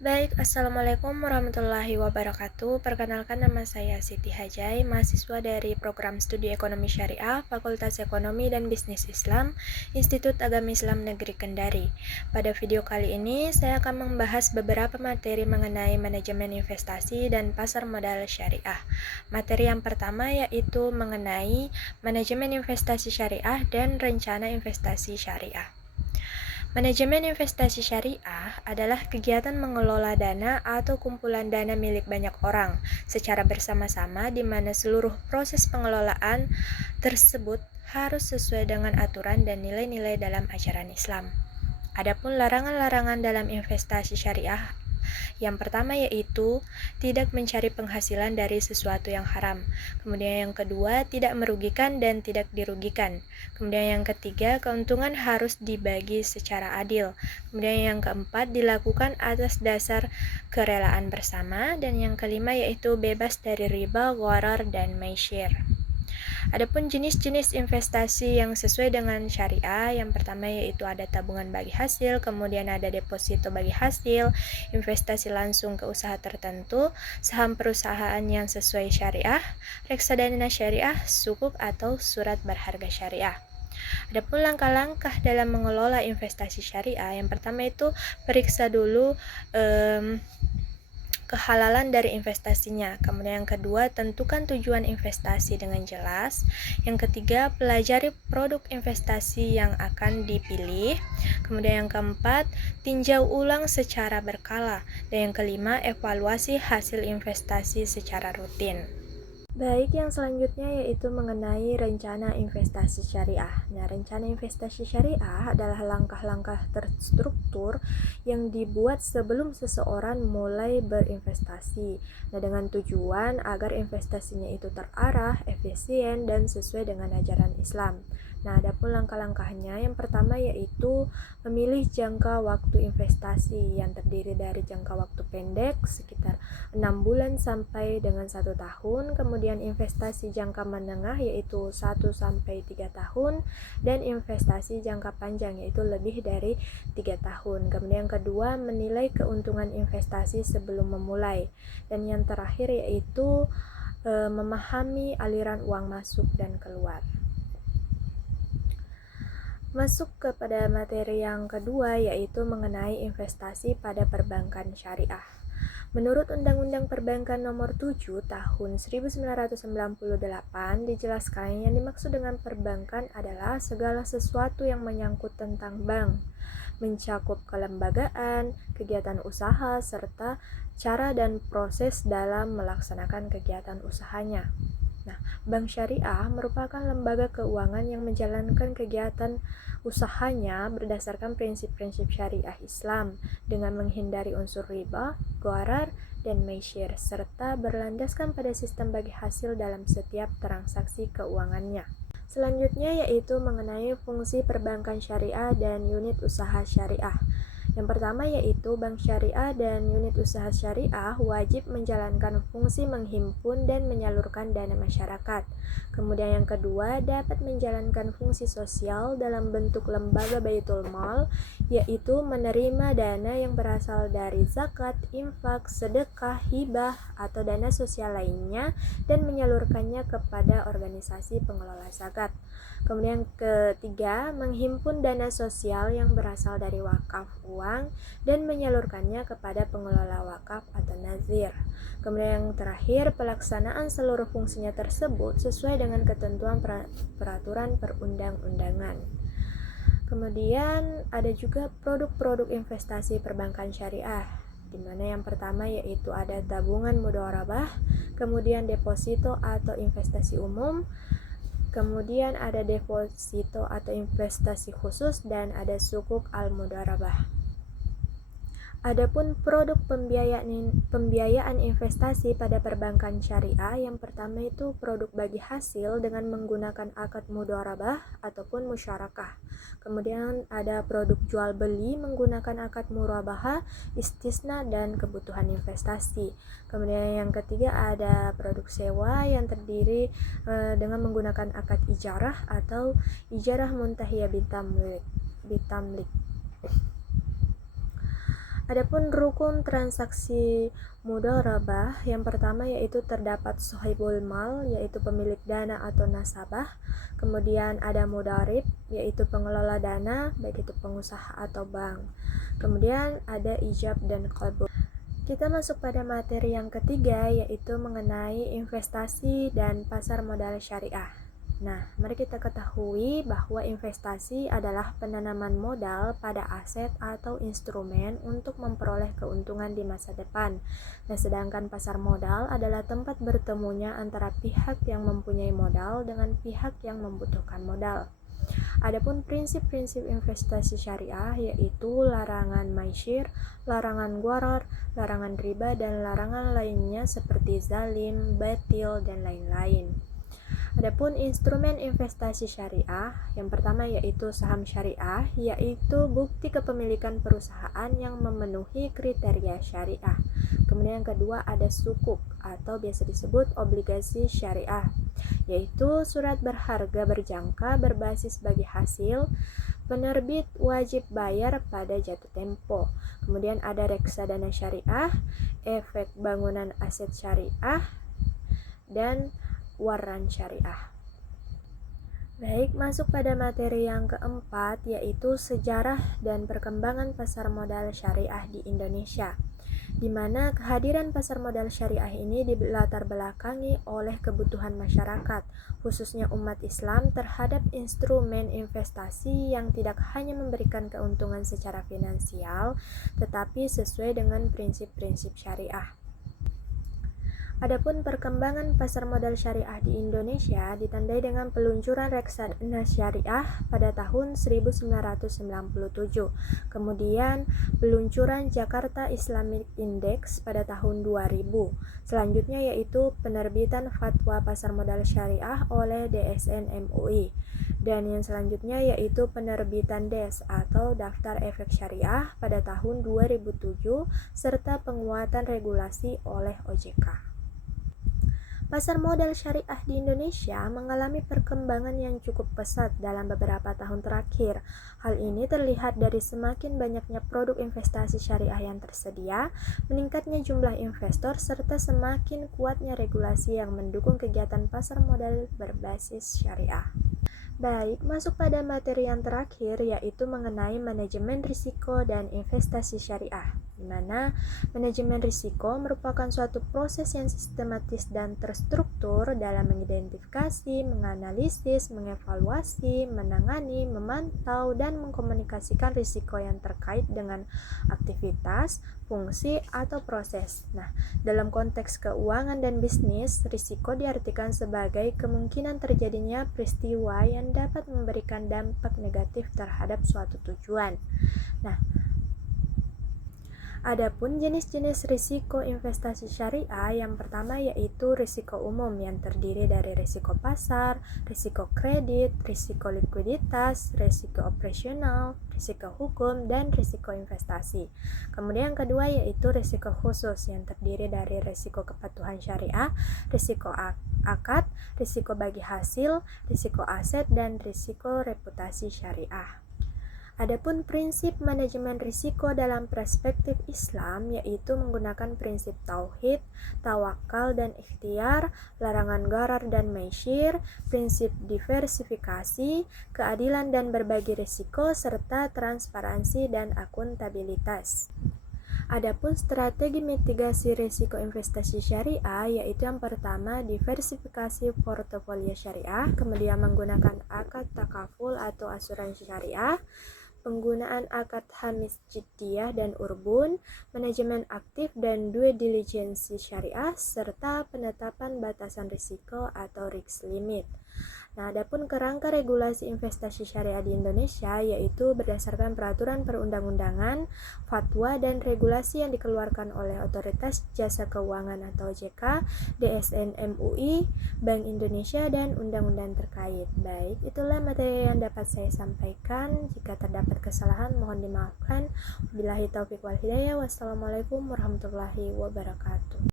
Baik, Assalamualaikum warahmatullahi wabarakatuh. Perkenalkan nama saya Siti Hajai, mahasiswa dari Program Studi Ekonomi Syariah, Fakultas Ekonomi dan Bisnis Islam, Institut Agama Islam Negeri Kendari. Pada video kali ini, saya akan membahas beberapa materi mengenai manajemen investasi dan pasar modal syariah. Materi yang pertama yaitu mengenai manajemen investasi syariah dan rencana investasi syariah. Manajemen investasi syariah adalah kegiatan mengelola dana atau kumpulan dana milik banyak orang secara bersama-sama di mana seluruh proses pengelolaan tersebut harus sesuai dengan aturan dan nilai-nilai dalam ajaran Islam. Adapun larangan-larangan dalam investasi syariah yang pertama yaitu tidak mencari penghasilan dari sesuatu yang haram. Kemudian yang kedua, tidak merugikan dan tidak dirugikan. Kemudian yang ketiga, keuntungan harus dibagi secara adil. Kemudian yang keempat, dilakukan atas dasar kerelaan bersama. Dan yang kelima yaitu bebas dari riba, gharar, dan maisir. Adapun jenis-jenis investasi yang sesuai dengan syariah, yang pertama yaitu ada tabungan bagi hasil, kemudian ada deposito bagi hasil, investasi langsung ke usaha tertentu, saham perusahaan yang sesuai syariah, reksadana syariah, sukuk atau surat berharga syariah. Adapun langkah-langkah dalam mengelola investasi syariah, yang pertama itu periksa dulu kehalalan dari investasinya. Kemudian yang kedua, tentukan tujuan investasi dengan jelas. Yang ketiga, pelajari produk investasi yang akan dipilih. Kemudian yang keempat, tinjau ulang secara berkala. Dan yang kelima, evaluasi hasil investasi secara rutin. Baik, yang selanjutnya yaitu mengenai rencana investasi syariah. Nah, rencana investasi syariah adalah langkah-langkah terstruktur yang dibuat sebelum seseorang mulai berinvestasi. Nah, dengan tujuan agar investasinya itu terarah, efisien, dan sesuai dengan ajaran Islam. Nah, adapun langkah-langkahnya, yang pertama yaitu memilih jangka waktu investasi yang terdiri dari jangka waktu pendek sekitar 6 bulan sampai dengan 1 tahun, kemudian investasi jangka menengah yaitu 1 sampai 3 tahun, dan investasi jangka panjang yaitu lebih dari 3 tahun. Kemudian yang kedua, menilai keuntungan investasi sebelum memulai. Dan yang terakhir yaitu memahami aliran uang masuk dan keluar. Masuk kepada materi yang kedua yaitu mengenai investasi pada perbankan syariah. Menurut Undang-Undang Perbankan Nomor 7 Tahun 1998 dijelaskan yang dimaksud dengan perbankan adalah segala sesuatu yang menyangkut tentang bank, mencakup kelembagaan, kegiatan usaha, serta cara dan proses dalam melaksanakan kegiatan usahanya. Nah, bank syariah merupakan lembaga keuangan yang menjalankan kegiatan usahanya berdasarkan prinsip-prinsip syariah Islam dengan menghindari unsur riba, gharar, dan maisir serta berlandaskan pada sistem bagi hasil dalam setiap transaksi keuangannya. Selanjutnya yaitu mengenai fungsi perbankan syariah dan unit usaha syariah. Yang pertama yaitu bank syariah dan unit usaha syariah wajib menjalankan fungsi menghimpun dan menyalurkan dana masyarakat. Kemudian yang kedua dapat menjalankan fungsi sosial dalam bentuk lembaga baitul mal, yaitu menerima dana yang berasal dari zakat, infak, sedekah, hibah, atau dana sosial lainnya dan menyalurkannya kepada organisasi pengelola zakat. Kemudian ketiga, menghimpun dana sosial yang berasal dari wakaf uang dan menyalurkannya kepada pengelola wakaf atau nazir. Kemudian yang terakhir, pelaksanaan seluruh fungsinya tersebut sesuai dengan ketentuan peraturan perundang-undangan. Kemudian ada juga produk-produk investasi perbankan syariah, di mana yang pertama yaitu ada tabungan mudharabah, kemudian deposito atau investasi umum, kemudian ada deposito atau investasi khusus, dan ada sukuk al-mudharabah. Adapun produk pembiayaan investasi pada perbankan syariah, yang pertama itu produk bagi hasil dengan menggunakan akad mudharabah ataupun musyarakah. Kemudian ada produk jual beli menggunakan akad murabahah, istisna, dan kebutuhan investasi. Kemudian yang ketiga ada produk sewa yang terdiri dengan menggunakan akad ijarah atau ijarah muntahiyah bitamlik. Adapun rukun transaksi mudharabah, yang pertama yaitu terdapat sohibul mal, yaitu pemilik dana atau nasabah. Kemudian ada mudarib, yaitu pengelola dana, baik itu pengusaha atau bank. Kemudian ada ijab dan qabul. Kita masuk pada materi yang ketiga, yaitu mengenai investasi dan pasar modal syariah. Nah, mari kita ketahui bahwa investasi adalah penanaman modal pada aset atau instrumen untuk memperoleh keuntungan di masa depan. Nah, sedangkan pasar modal adalah tempat bertemunya antara pihak yang mempunyai modal dengan pihak yang membutuhkan modal. Adapun prinsip-prinsip investasi syariah yaitu larangan maisir, larangan gharar, larangan riba, dan larangan lainnya seperti zalim, batil, dan lain-lain. Adapun instrumen investasi syariah, yang pertama yaitu saham syariah, yaitu bukti kepemilikan perusahaan yang memenuhi kriteria syariah. Kemudian yang kedua ada sukuk atau biasa disebut obligasi syariah, yaitu surat berharga berjangka berbasis bagi hasil, penerbit wajib bayar pada jatuh tempo. Kemudian ada reksadana syariah, efek bangunan aset syariah, dan waran syariah. Baik, masuk pada materi yang keempat, yaitu sejarah dan perkembangan pasar modal syariah di Indonesia, di mana kehadiran pasar modal syariah ini dilatar belakangi oleh kebutuhan masyarakat, khususnya umat Islam terhadap instrumen investasi yang tidak hanya memberikan keuntungan secara finansial, tetapi sesuai dengan prinsip-prinsip syariah. Adapun perkembangan pasar modal syariah di Indonesia ditandai dengan peluncuran reksadana syariah pada tahun 1997, kemudian peluncuran Jakarta Islamic Index pada tahun 2000. Selanjutnya yaitu penerbitan fatwa pasar modal syariah oleh DSN MUI. Dan yang selanjutnya yaitu penerbitan DES atau Daftar Efek Syariah pada tahun 2007 serta penguatan regulasi oleh OJK. Pasar modal syariah di Indonesia mengalami perkembangan yang cukup pesat dalam beberapa tahun terakhir. Hal ini terlihat dari semakin banyaknya produk investasi syariah yang tersedia, meningkatnya jumlah investor, serta semakin kuatnya regulasi yang mendukung kegiatan pasar modal berbasis syariah. Baik, masuk pada materi yang terakhir yaitu mengenai manajemen risiko dan investasi syariah, di mana manajemen risiko merupakan suatu proses yang sistematis dan terstruktur dalam mengidentifikasi, menganalisis, mengevaluasi, menangani, memantau, dan mengkomunikasikan risiko yang terkait dengan aktivitas, fungsi, atau proses. Nah, dalam konteks keuangan dan bisnis, risiko diartikan sebagai kemungkinan terjadinya peristiwa yang dapat memberikan dampak negatif terhadap suatu tujuan. Nah, adapun jenis-jenis risiko investasi syariah, yang pertama yaitu risiko umum yang terdiri dari risiko pasar, risiko kredit, risiko likuiditas, risiko operasional, risiko hukum, dan risiko investasi. Kemudian yang kedua yaitu risiko khusus yang terdiri dari risiko kepatuhan syariah, risiko akad, risiko bagi hasil, risiko aset, dan risiko reputasi syariah. Adapun prinsip manajemen risiko dalam perspektif Islam yaitu menggunakan prinsip tauhid, tawakal dan ikhtiar, larangan gharar dan maisir, prinsip diversifikasi, keadilan dan berbagi risiko, serta transparansi dan akuntabilitas. Adapun strategi mitigasi risiko investasi syariah yaitu yang pertama diversifikasi portofolio syariah, kemudian menggunakan akad takaful atau asuransi syariah, penggunaan akad hamis jiddiyah dan urbun, manajemen aktif dan due diligence syariah, serta penetapan batasan risiko atau risk limit. Nah, adapun kerangka regulasi investasi syariah di Indonesia yaitu berdasarkan peraturan perundang-undangan, fatwa dan regulasi yang dikeluarkan oleh Otoritas Jasa Keuangan atau OJK, DSN MUI, Bank Indonesia, dan undang-undang terkait. Baik, itulah materi yang dapat saya sampaikan. Jika terdapat kesalahan mohon dimaafkan. Wabillahi taufiq wal hidayah. Wassalamualaikum warahmatullahi wabarakatuh.